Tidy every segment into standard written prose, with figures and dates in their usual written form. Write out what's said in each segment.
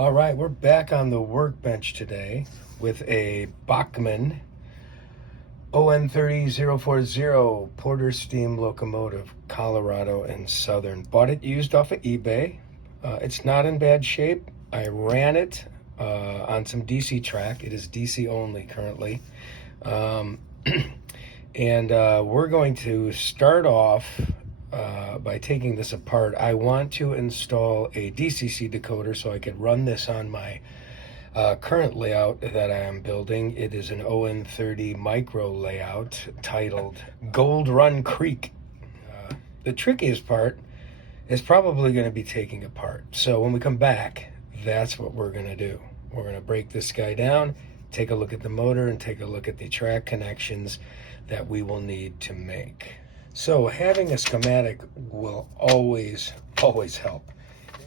All right, we're back on the workbench today with a Bachmann ON30 Porter steam locomotive, Colorado and Southern. Bought it used off of eBay. It's not in bad shape. I ran it on some DC track. It is DC only currently. And we're going to start off by taking this apart. I want to install a DCC decoder so I could run this on my current layout that I am building. It is an ON30 micro layout titled Gold Run Creek. The trickiest part is probably going to be taking apart. So when we come back, that's what we're going to do. We're going to break this guy down, take a look at the motor, and take a look at the track connections that we will need to make. So having a schematic will always help.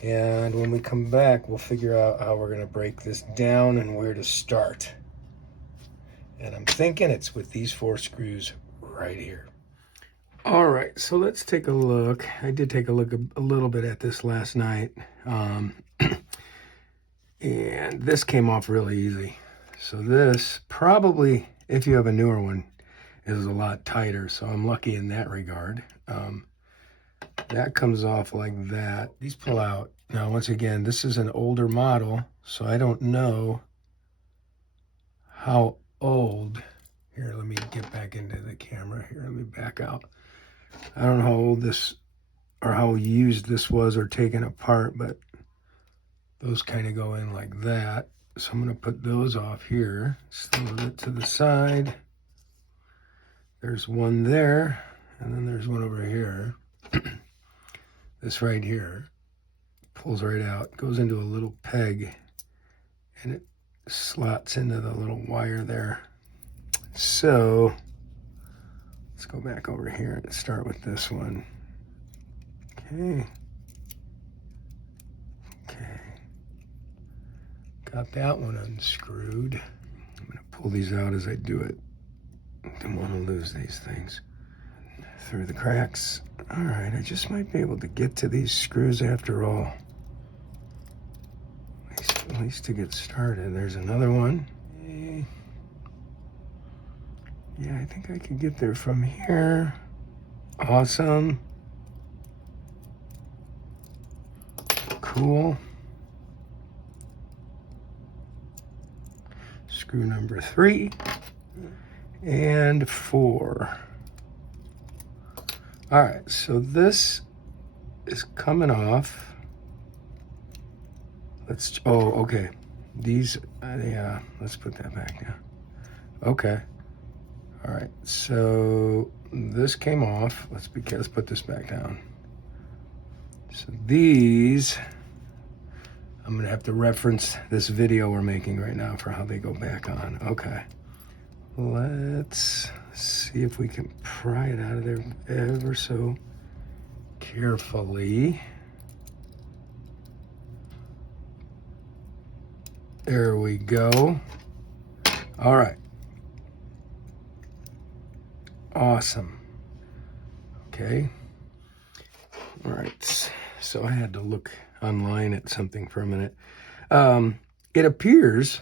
And when we come back, we'll figure out how we're going to break this down and where to start. And I'm thinking it's with these 4 screws right here. All right, so let's take a look. I did take a look a little bit at this last night. And this came off really easy. So this probably, if you have a newer one, is a lot tighter. So I'm lucky in that regard. That comes off like that. These pull out. Now, once again, this is an older model, so I don't know how old. Here, let me get back into the camera. Here, let me back out. I don't know how old this, or how used this was or taken apart, but those kind of go in like that. So I'm going to put those off here, slide it to the side. There's one there, and then there's one over here. This right here pulls right out, goes into a little peg, and it slots into the little wire there. So let's go back over here and start with this one. Okay. Got that one unscrewed. I'm going to pull these out as I do it. Don't want to lose these things through the cracks. All right, I just might be able to get to these screws after all. At least to get started. There's another one. Yeah, I think I can get there from here. Awesome. Cool. Screw number 3 and 4. All right, so this is coming off. Okay. These, yeah, let's put that back now. Okay. All right, so this came off. Let's put this back down. So these, I'm gonna have to reference this video we're making right now for how they go back on. Okay. Let's see if we can pry it out of there ever so carefully. There we go. All right. Awesome. Okay. All right. So I had to look online at something for a minute. It appears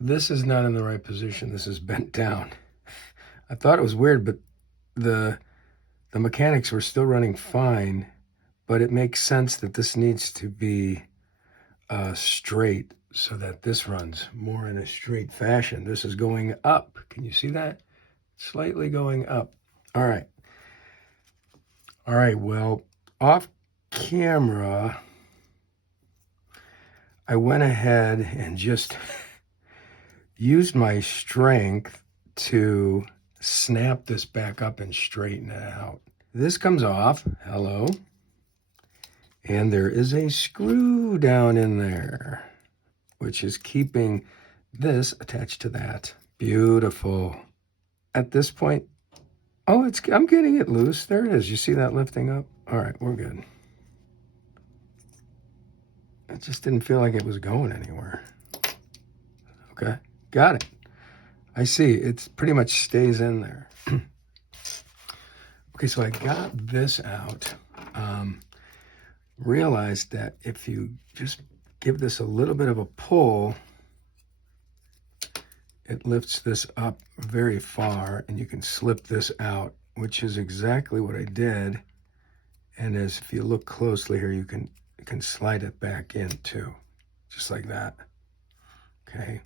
this is not in the right position. This is bent down. I thought it was weird, but the mechanics were still running fine, but it makes sense that this needs to be straight so that this runs more in a straight fashion. This is going up. Can you see that? Slightly going up. All right. All right, well, off camera, I went ahead and just used my strength to snap this back up and straighten it out. This comes off, hello, and there is a screw down in there, which is keeping this attached to that. Beautiful. At this point, oh, I'm getting it loose. There it is. You see that lifting up? All right, we're good. It just didn't feel like it was going anywhere. Okay, got it. I see, it pretty much stays in there. Okay, so I got this out. realized that if you just give this a little bit of a pull, it lifts this up very far, and you can slip this out, which is exactly what I did. And as if you look closely here, you can slide it back in too, just like that. Okay.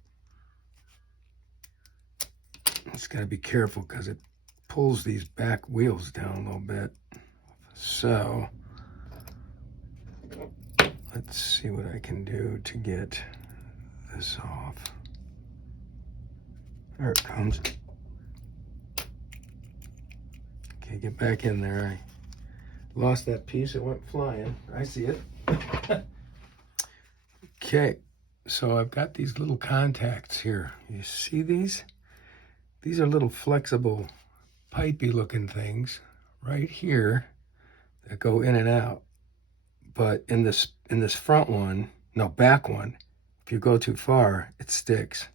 Just got to be careful because it pulls these back wheels down a little bit. So let's see what I can do to get this off. There it comes. Okay, get back in there. I lost that piece. It went flying. I see it. Okay, so I've got these little contacts here. You see these? These are little flexible, pipey looking things right here that go in and out. But in this front one, no, back one, if you go too far, it sticks.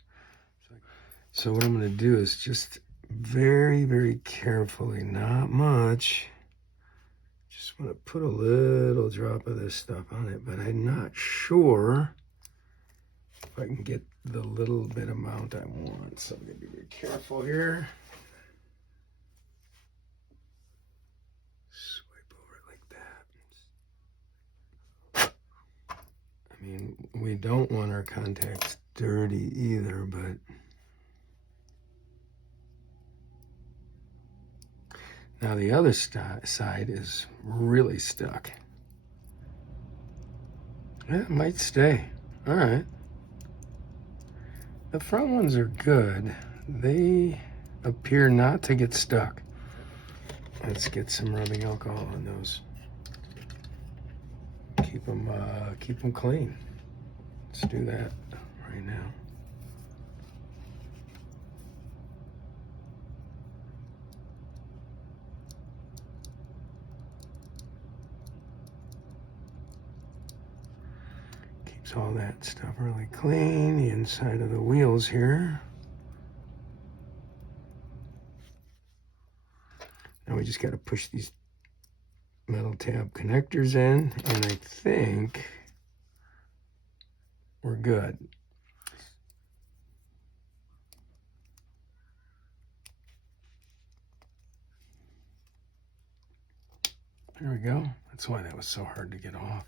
So what I'm going to do is just very, very carefully, not much, just want to put a little drop of this stuff on it, but I'm not sure if I can get the little bit amount I want. So I'm going to be very careful here. Swipe over it like that. I mean, we don't want our contacts dirty either, but now the other side is really stuck. Yeah, it might stay. All right. The front ones are good. They appear not to get stuck. Let's get some rubbing alcohol on those. Keep them clean. Let's do that right now. Keeps all that stuff really clean. The inside of the wheels here. Now we just got to push these metal tab connectors in, and I think we're good. There we go. That's why that was so hard to get off.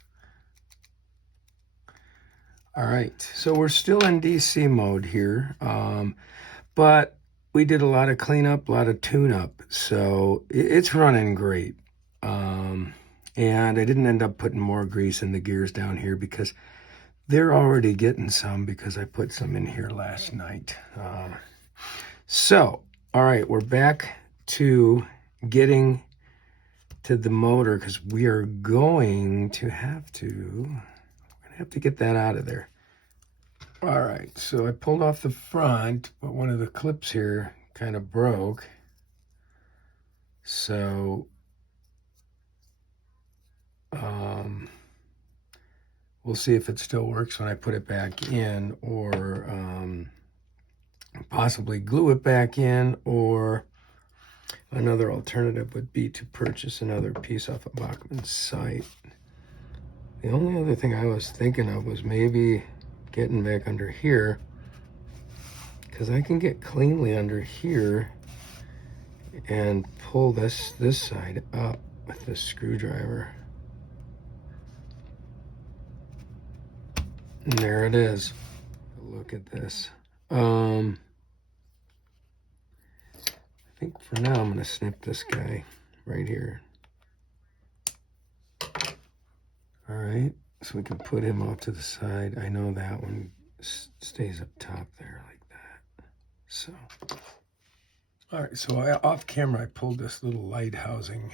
All right, so we're still in DC mode here, but we did a lot of cleanup, a lot of tune-up, so it's running great. And I didn't end up putting more grease in the gears down here because they're already getting some because I put some in here last night. So, all right, we're back to getting to the motor because we are going to have to get that out of there. All right, so I pulled off the front, but one of the clips here kind of broke. So we'll see if it still works when I put it back in, or possibly glue it back in, or another alternative would be to purchase another piece off of Bachmann's site. The only other thing I was thinking of was maybe getting back under here, because I can get cleanly under here and pull this side up with this screwdriver. And there it is. Look at this. I think for now I'm going to snip this guy right here. All right, so we can put him off to the side. I know that one stays up top there like that. So, all right, so off camera I pulled this little light housing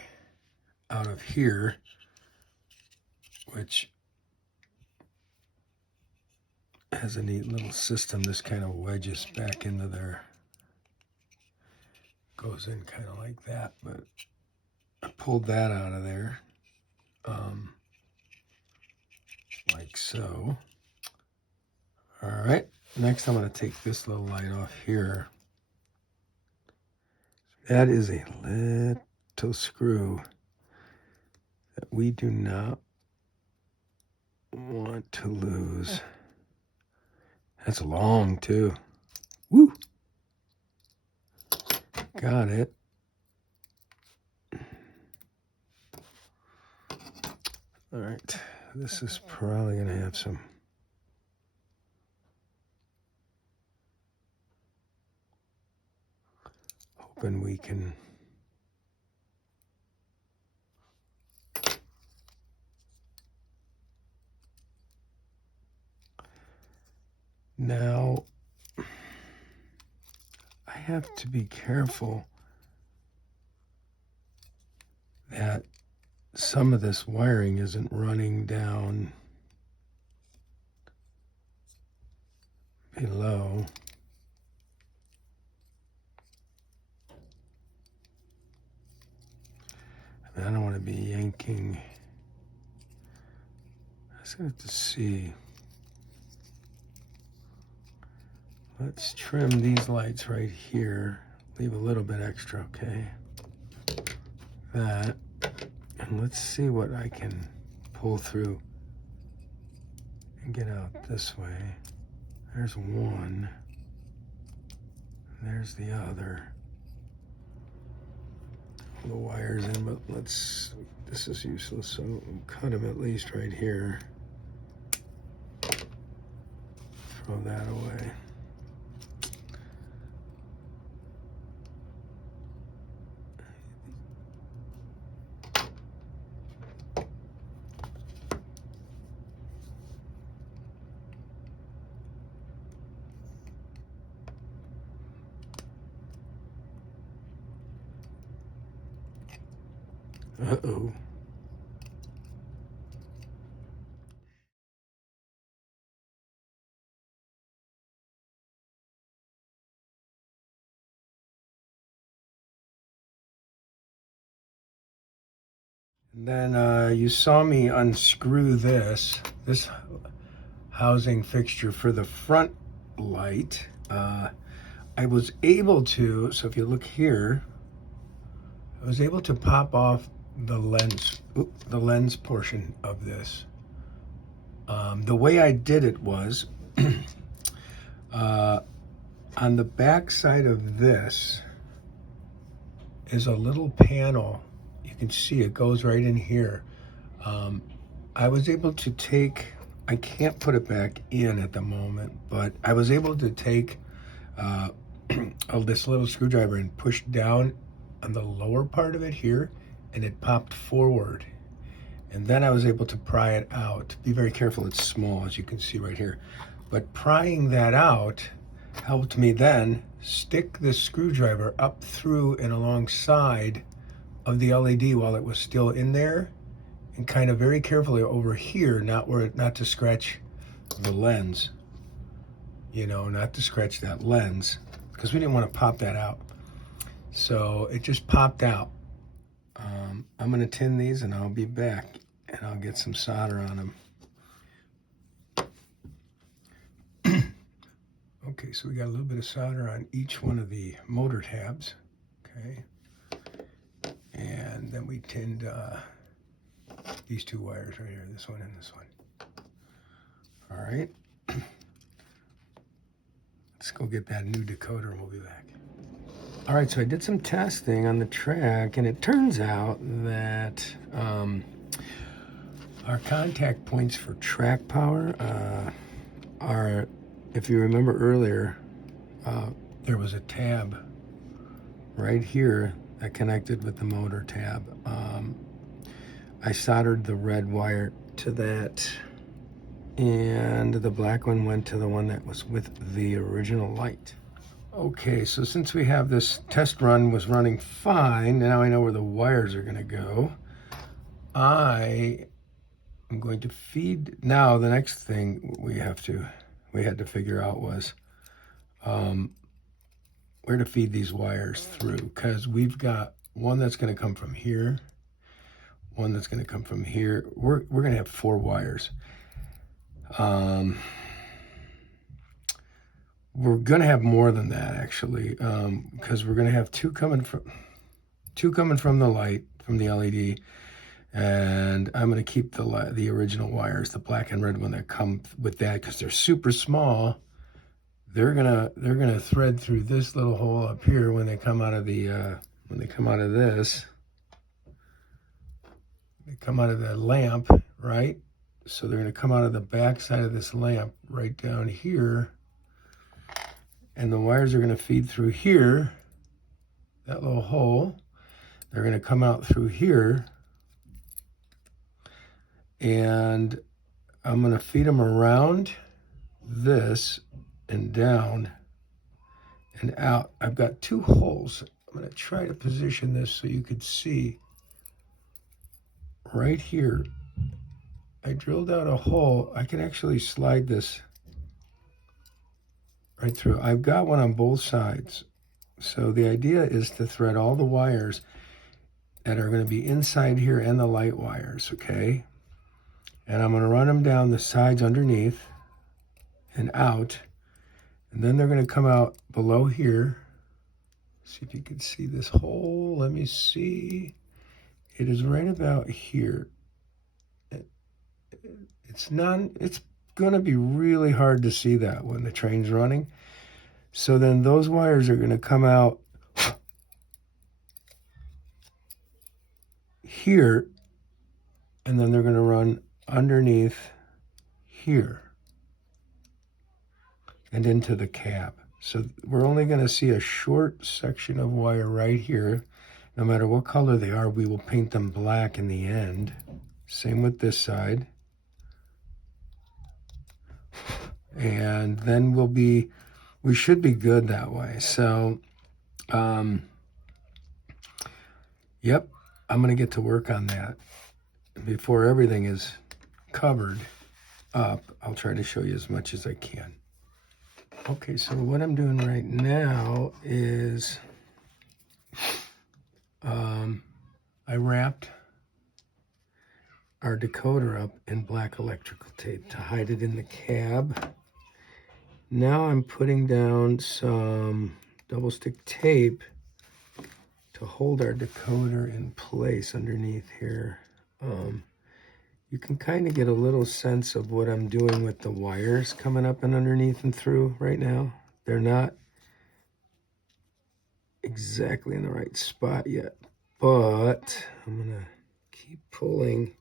out of here, which has a neat little system. This kind of wedges back into there. Goes in kind of like that, but I pulled that out of there. Like so. All right, next I'm going to take this little light off here. That is a little screw that we do not want to lose. That's long too. Woo! Got it. All right, this is probably gonna have some hoping we can now. I have to be careful that some of this wiring isn't running down below. I don't want to be yanking. I just have to see. Let's trim these lights right here. Leave a little bit extra, okay? That. And let's see what I can pull through and get out this way. There's one. There's the other. The wires in, but this is useless, so I'll cut them at least right here. Throw that away. Uh-oh. And then you saw me unscrew this housing fixture for the front light. I was able to, so if you look here, I was able to pop off the lens portion of this. The way I did it was on the back side of this is a little panel. You can see it goes right in here. I was able to take, I can't put it back in at the moment, but I was able to take this little screwdriver and push down on the lower part of it here, and it popped forward. And then I was able to pry it out. Be very careful, it's small, as you can see right here. But prying that out helped me then stick the screwdriver up through and alongside of the LED while it was still in there, and kind of very carefully over here, not to scratch the lens, you know, not to scratch that lens, because we didn't want to pop that out. So it just popped out. I'm going to tin these and I'll be back and I'll get some solder on them. Okay, so we got a little bit of solder on each one of the motor tabs. Okay. And then we tinned these two wires right here, this one and this one. All right. Let's go get that new decoder and we'll be back. All right, so I did some testing on the track, and it turns out that our contact points for track power are, if you remember earlier, there was a tab right here that connected with the motor tab. I soldered the red wire to that, and the black one went to the one that was with the original light. Okay, so since we have this test run was running fine, now I know where the wires are gonna go. I am going to feed, now the next thing we had to figure out was where to feed these wires through, because we've got one that's gonna come from here, one that's gonna come from here. We're gonna have 4 wires. We're gonna have more than that actually, because we're gonna have two coming from the light, from the LED, And I'm going to keep the original wires, the black and red one that come with that, because they're super small. They're gonna thread through this little hole up here when they come out of the when they come out of this. They come out of the lamp, right? So they're gonna come out of the back side of this lamp right down here, and the wires are gonna feed through here, that little hole. They're gonna come out through here, and I'm gonna feed them around this and down and out. I've got two holes. I'm going to try to position this so you could see right here. I drilled out a hole. I can actually slide this right through. I've got one on both sides. So the idea is to thread all the wires that are going to be inside here and the light wires, okay? And I'm going to run them down the sides underneath and out. And then they're going to come out below here. See if you can see this hole. Let me see. It is right about here. It's going to be really hard to see that when the train's running. So then those wires are going to come out here, and then they're going to run underneath here and into the cab. So we're only going to see a short section of wire right here. No matter what color they are, we will paint them black in the end. Same with this side. And then we should be good that way. So, yep, I'm going to get to work on that. Before everything is covered up, I'll try to show you as much as I can. Okay, so what I'm doing right now is I wrapped our decoder up in black electrical tape to hide it in the cab. Now I'm putting down some double stick tape to hold our decoder in place underneath here. You can kind of get a little sense of what I'm doing with the wires coming up and underneath and through right now. They're not exactly in the right spot yet, but I'm gonna keep pulling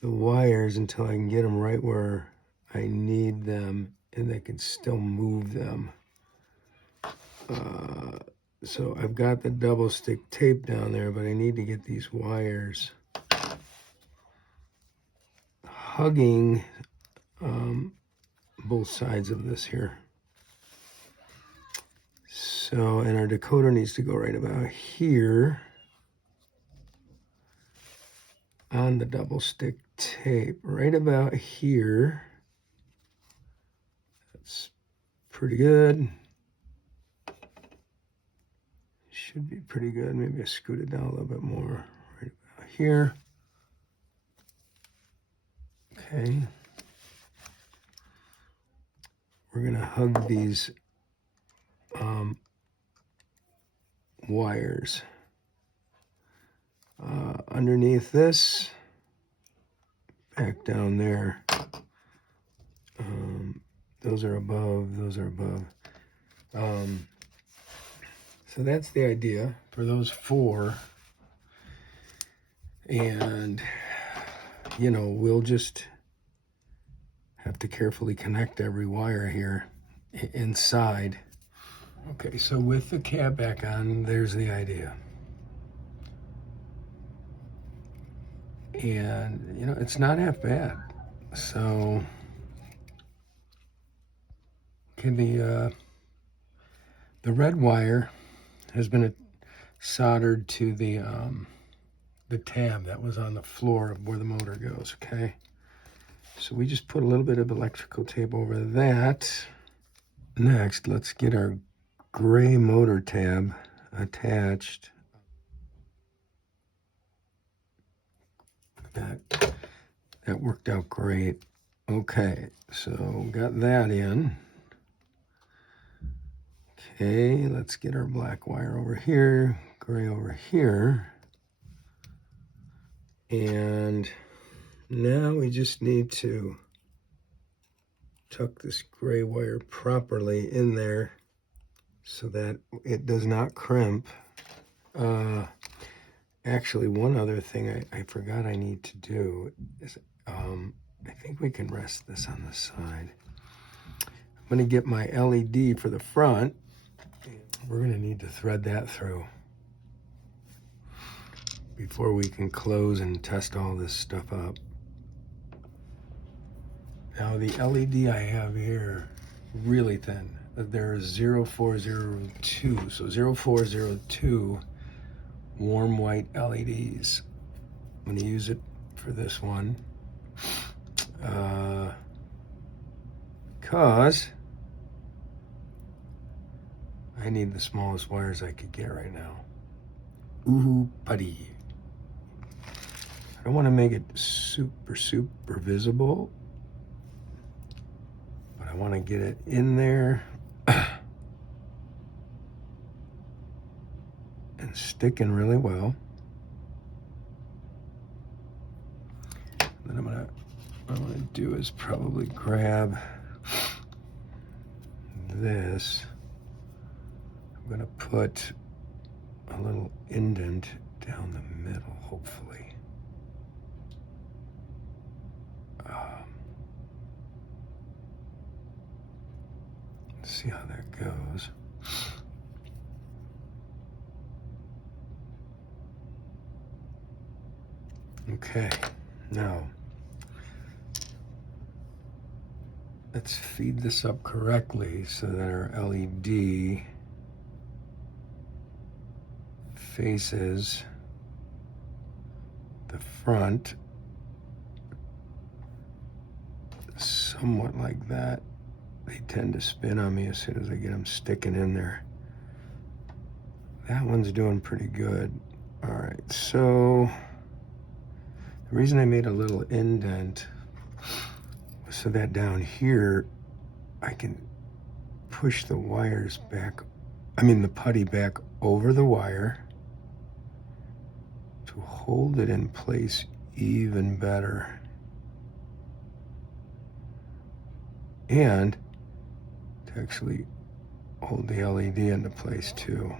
the wires until I can get them right where I need them and they can still move them. So I've got the double stick tape down there, but I need to get these wires hugging both sides of this here. So, and our decoder needs to go right about here on the double stick tape, right about here. That's pretty good. Should be pretty good. Maybe I scoot it down a little bit more, right about here. Okay. We're gonna hug these wires underneath this, back down there. Those are above, those are above. So that's the idea for those four. And, you know, we'll just have to carefully connect every wire here inside. Okay, so with the cab back on, there's the idea. And, you know, it's not half bad. So, okay, the red wire has been soldered to the tab that was on the floor of where the motor goes, okay? So we just put a little bit of electrical tape over that. Next, let's get our gray motor tab attached. That worked out great. Okay, so got that in. Okay, let's get our black wire over here, gray over here. And now we just need to tuck this gray wire properly in there so that it does not crimp. Actually, one other thing I forgot I need to do is, I think we can rest this on the side. I'm going to get my LED for the front. We're going to need to thread that through before we can close and test all this stuff up. Now the LED I have here, really thin. There's 0402, so 0402 warm white LEDs. I'm going to use it for this one because I need the smallest wires I could get right now. Ooh, buddy. I don't want to make it super visible, but I want to get it in there and sticking really well. Then what I'm gonna do is probably grab this. I'm gonna put a little indent down the middle, hopefully. Let's see how that goes. Okay, now let's feed this up correctly so that our LED faces the front somewhat like that. They tend to spin on me as soon as I get them sticking in there. That one's doing pretty good. All right, so the reason I made a little indent was so that down here I can push the wires back, the putty back over the wire to hold it in place even better. And to actually hold the LED into place too.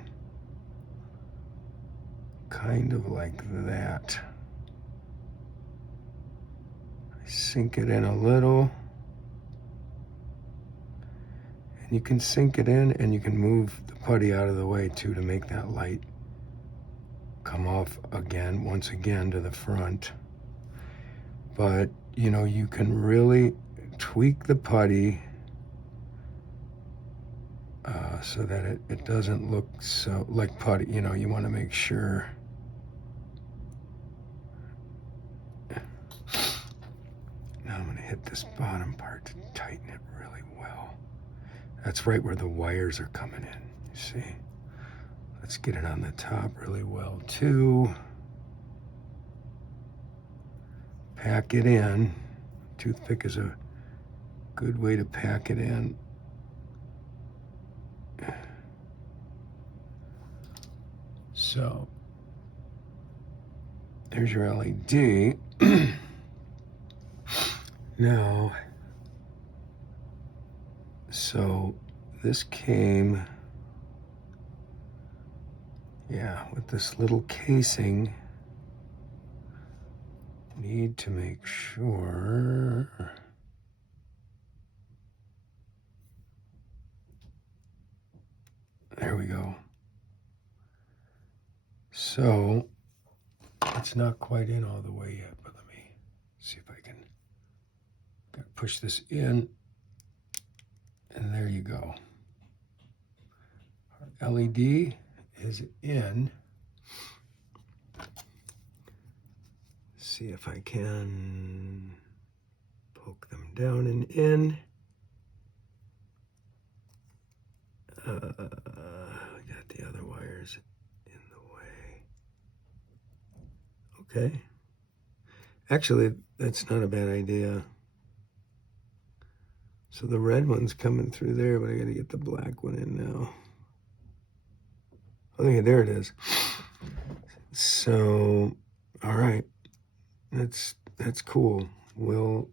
Kind of like that. I sink it in a little. And you can sink it in and you can move the putty out of the way too to make that light come off again, once again to the front. But, you can really tweak the putty so that it doesn't look so like putty. You want to make sure. Now I'm going to hit this bottom part to tighten it really well. That's right where the wires are coming in, you see. Let's get it on the top really well too. Pack it in. Toothpick is a good way to pack it in. So there's your LED. Now, so this came, with this little casing. Need to make sure there we go. So it's not quite in all the way yet, but let me see if I can push this in, and there you go. Our LED is in. See if I can poke them down and in. I got the other wires in the way. Okay. Actually, that's not a bad idea. So the red one's coming through there, but I gotta get the black one in now. Oh, there it is. So, all right. That's cool. We'll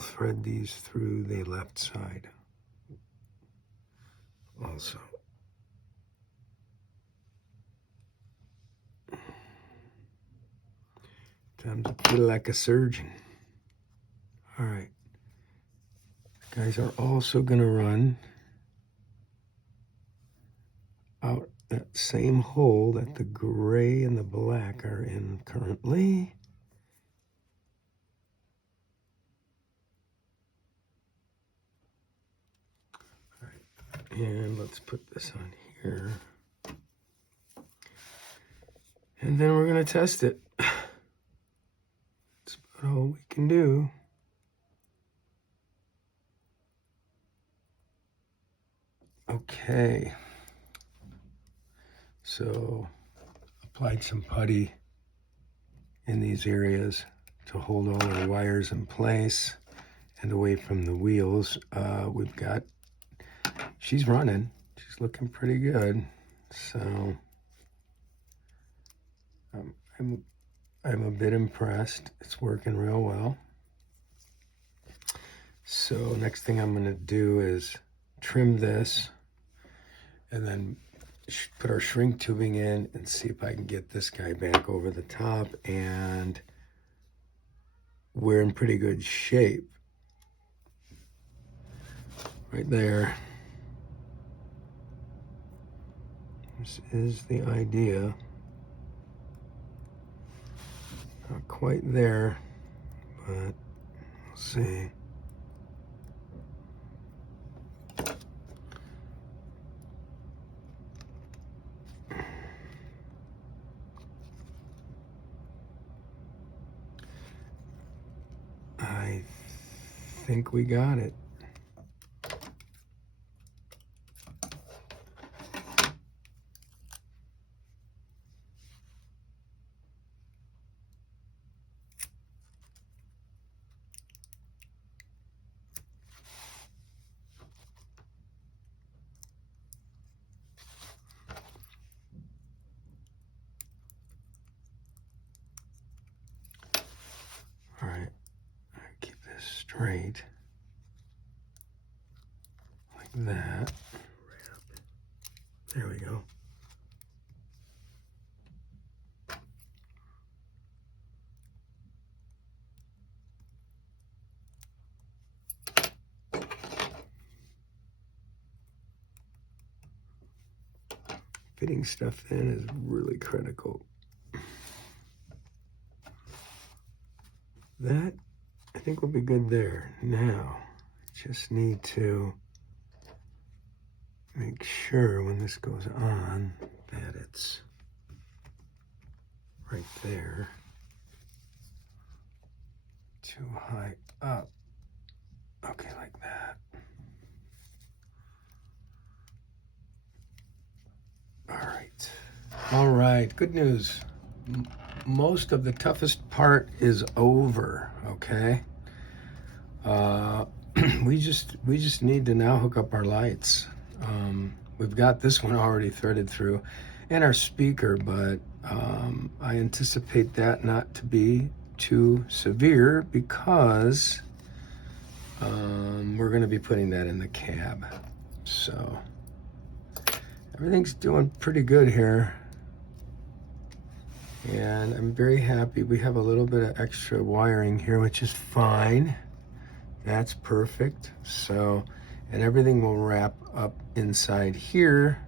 thread these through the left side also. Time to feel like a surgeon. All right. Guys are also going to run out that same hole that the gray and the black are in currently. All right. And let's put this on here. And then we're going to test it. That's about all we can do. Okay. So, applied some putty in these areas to hold all our wires in place and away from the wheels. We've got, she's running. She's looking pretty good. So, I'm a bit impressed. It's working real well. So next thing I'm going to do is trim this and then put our shrink tubing in and see if I can get this guy back over the top. And we're in pretty good shape. Right there. This is the idea. Not quite there, but we'll see. I think we got it. All right, keep this straight like that. There we go. Fitting stuff in is really critical. That, I think, will be good there. Now, just need to make sure when this goes on that it's right there. Too high up. Okay, like that. All right, good news. Most of the toughest part is over, okay? We just need to now hook up our lights. We've got this one already threaded through and our speaker, but I anticipate that not to be too severe because we're going to be putting that in the cab. So everything's doing pretty good here. And I'm very happy. We have a little bit of extra wiring here, which is fine. That's perfect. So, and everything will wrap up inside here,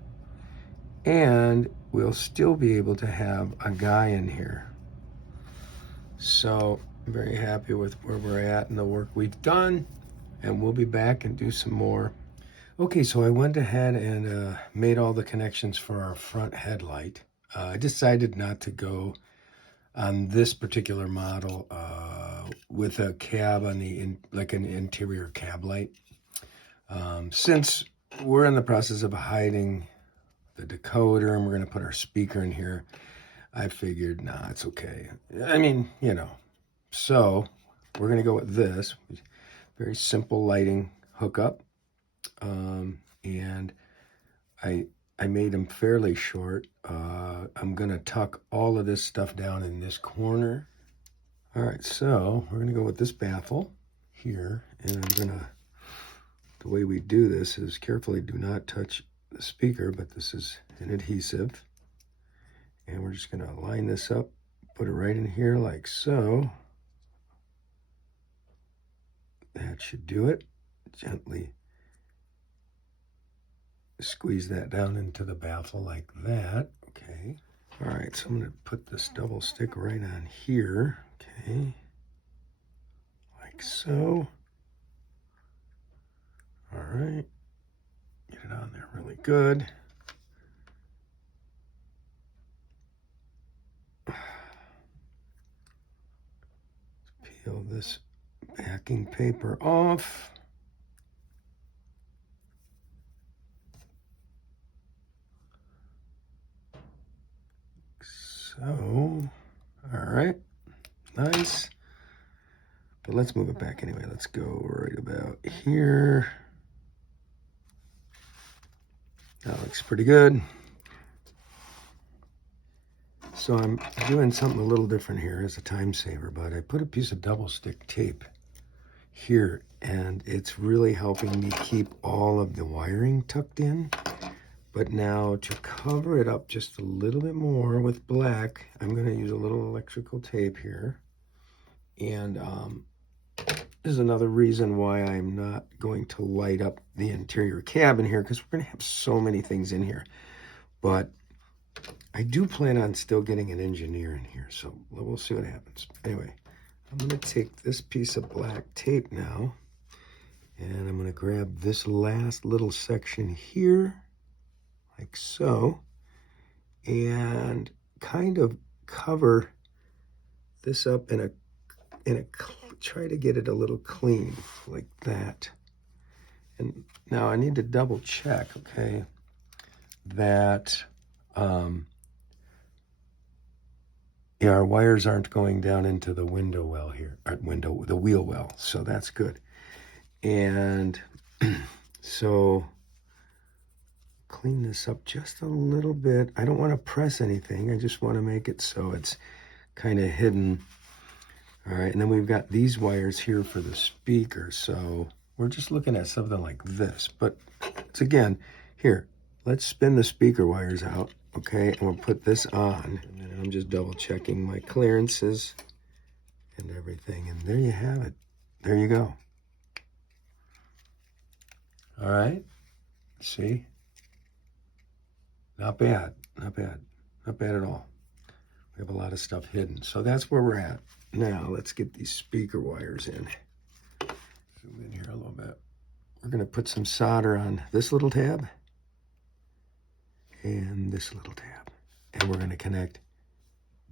and we'll still be able to have a guy in here. So, I'm very happy with where we're at and the work we've done, and we'll be back and do some more. Okay, so I went ahead and made all the connections for our front headlight. I decided not to go on this particular model with a cab on the like an interior cab light. Since we're in the process of hiding the decoder and we're going to put our speaker in here, I figured, nah, it's okay. I mean, you know, so we're going to go with this. Very simple lighting hookup. And I made them fairly short. I'm going to tuck all of this stuff down in this corner All right, so we're gonna go with this baffle here, and the way we do this is carefully do not touch the speaker, but this is an adhesive. And we're just gonna line this up, put it right in here like so. That should do it. Gently squeeze that down into the baffle like that. Okay. All right, so I'm gonna put this double stick right on here. Okay. Like so. All right. Get it on there really good. Peel this backing paper off. So, all right, nice. But let's move it back anyway. Let's go right about here. That looks pretty good. So I'm doing something a little different here as a time saver, but I put a piece of double stick tape here, and it's really helping me keep all of the wiring tucked in. But now to cover it up just a little bit more with black, I'm going to use a little electrical tape here. And this is another reason why I'm not going to light up the interior cabin here, because we're going to have so many things in here. But I do plan on still getting an engineer in here, so we'll see what happens. Anyway, I'm going to take this piece of black tape now, and I'm going to grab this last little section here, like so, and kind of cover this up in a try to get it a little clean like that. And now I need to double check, okay, that yeah, our wires aren't going down into the window well here, or the wheel well, so that's good. And so clean this up just a little bit. I don't want to press anything. I just want to make it so it's kind of hidden. All right, and then we've got these wires here for the speaker. So we're just looking at something like this. But it's again, here, let's spin the speaker wires out, okay? And we'll put this on. And then I'm just double checking my clearances and everything. And there you have it. There you go. All right, see? Not bad, not bad, not bad at all. We have a lot of stuff hidden. So that's where we're at. Now let's get these speaker wires in. Zoom in here a little bit. We're gonna put some solder on this little tab and this little tab. And we're gonna connect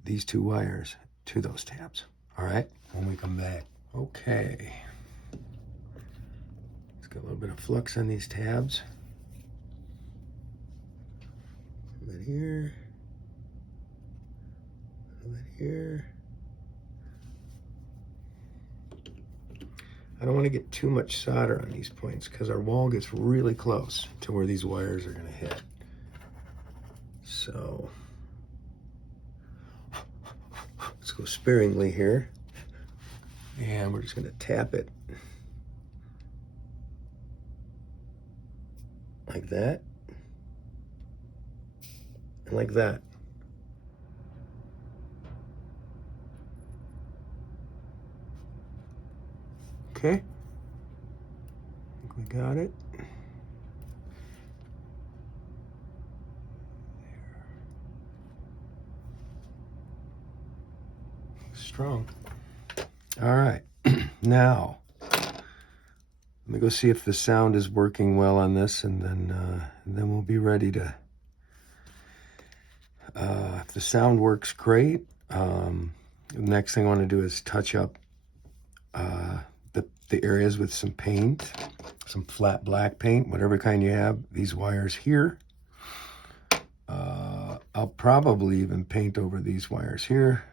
these two wires to those tabs. All right, when we come back. Okay. Let's get a little bit of flux on these tabs. A little bit here. A little bit here. I don't want to get too much solder on these points because our wall gets really close to where these wires are going to hit. So let's go sparingly here. And we're just going to tap it like that and like that. Okay, I think we got it. There. Strong. All right, now let me go see if the sound is working well on this, and then we'll be ready to. If the sound works great, the next thing I want to do is touch up the areas with some paint, some flat black paint, whatever kind you have. These wires here. I'll probably even paint over these wires here.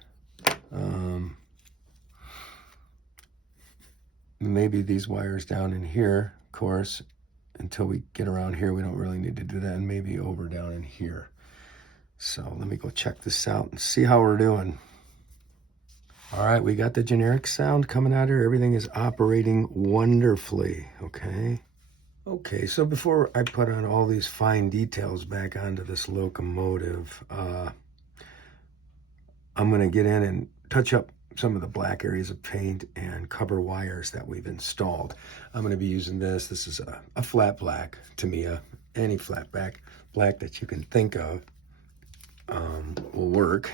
Maybe these wires down in here, of course, until we get around here, we don't really need to do that, and maybe over down in here. So let me go check this out and see how we're doing. All right, we got the generic sound coming out here. Everything is operating wonderfully, okay? Okay, so before I put on all these fine details back onto this locomotive, I'm gonna get in and touch up some of the black areas of paint and cover wires that we've installed. I'm gonna be using this. This is a flat black, Tamiya. Any flat black that you can think of will work.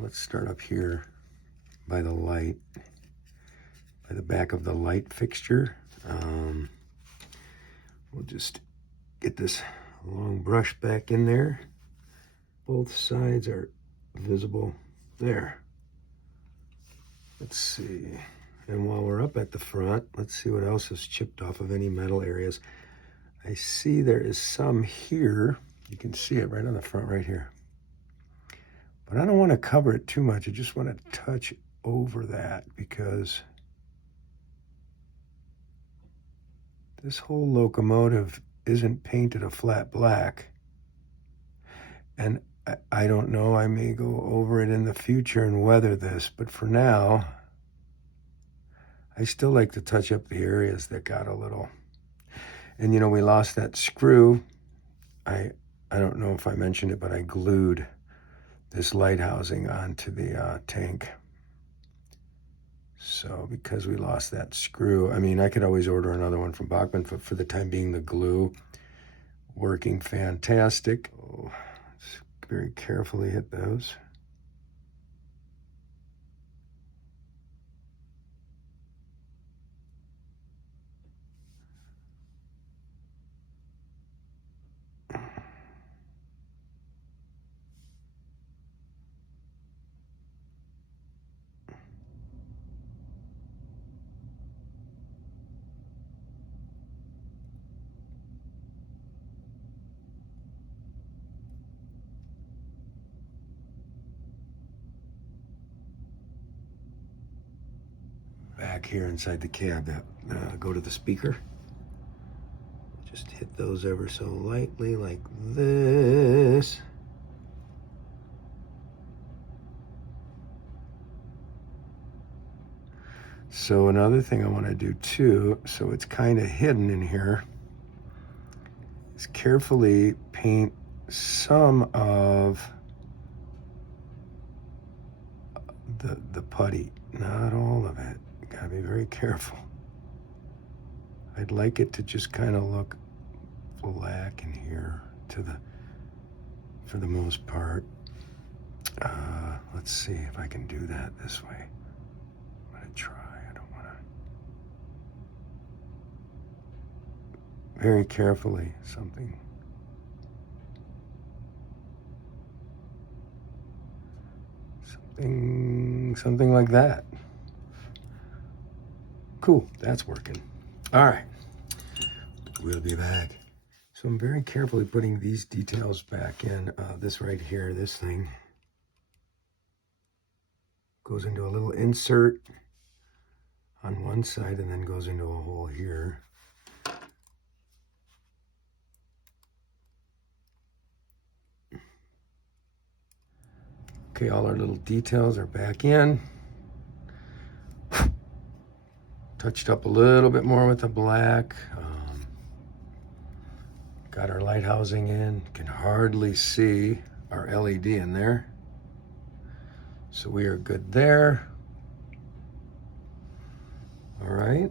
Let's start up here by the light, by the back of the light fixture. We'll just get this long brush back in there. Both sides are visible there. Let's see. And while we're up at the front, let's see what else is chipped off of any metal areas. I see there is some here. You can see it right on the front right here. But I don't want to cover it too much. I just want to touch over that because this whole locomotive isn't painted a flat black. And I don't know, I may go over it in the future and weather this, but for now, I still like to touch up the areas that got a little, and you know, we lost that screw. I don't know if I mentioned it, but I glued this light housing onto the tank. So because we lost that screw, I mean, I could always order another one from Bachmann, but for the time being, the glue working fantastic. Oh, let's very carefully hit those. Back here inside the cab, go to the speaker. Just hit those ever so lightly like this. So another thing I want to do too, so it's kind of hidden in here, is carefully paint some of the putty, not all of it. You gotta be very careful. I'd like it to just kind of look black in here for the most part. Let's see if I can do that this way. I'm gonna try. I don't want to. Very carefully, something like that. Cool, that's working. All right, we'll be back. So I'm very carefully putting these details back in. This right here, this thing goes into a little insert on one side and then goes into a hole here. Okay, all our little details are back in. Touched up a little bit more with the black. Got our light housing in. Can hardly see our LED in there. So we are good there. All right.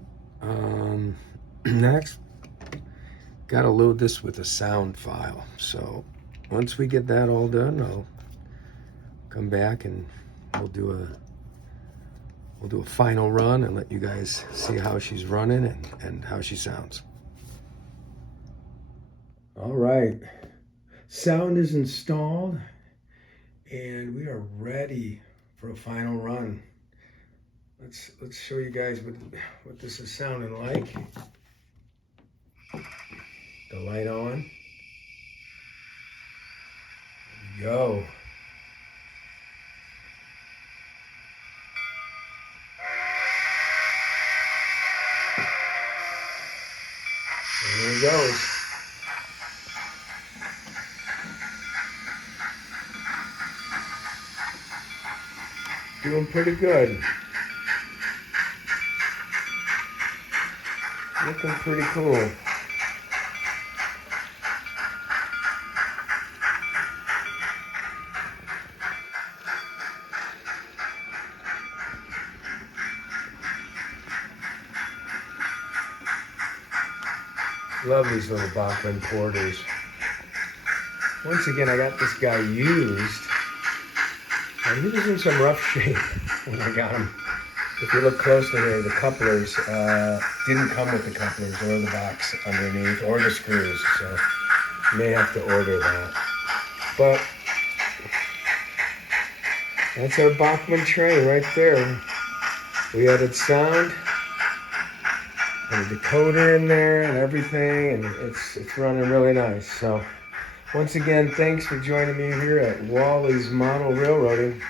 Next, got to load this with a sound file. So once we get that all done, I'll come back and we'll do a final run and let you guys see how she's running and how she sounds. All right, sound is installed and we are ready for a final run. Let's show you guys what this is sounding like. The light on. There we go. There it goes. doing pretty good. Looking pretty cool. Love these little Bachmann porters. Once again, I got this guy used, and he was in some rough shape when I got him. If you look closely here, the couplers didn't come with the couplers or the box underneath or the screws, so you may have to order that. But that's our Bachmann tray right there. We added sound and a decoder in there and everything, and it's running really nice. So once again, thanks for joining me here at Wally's Model Railroading.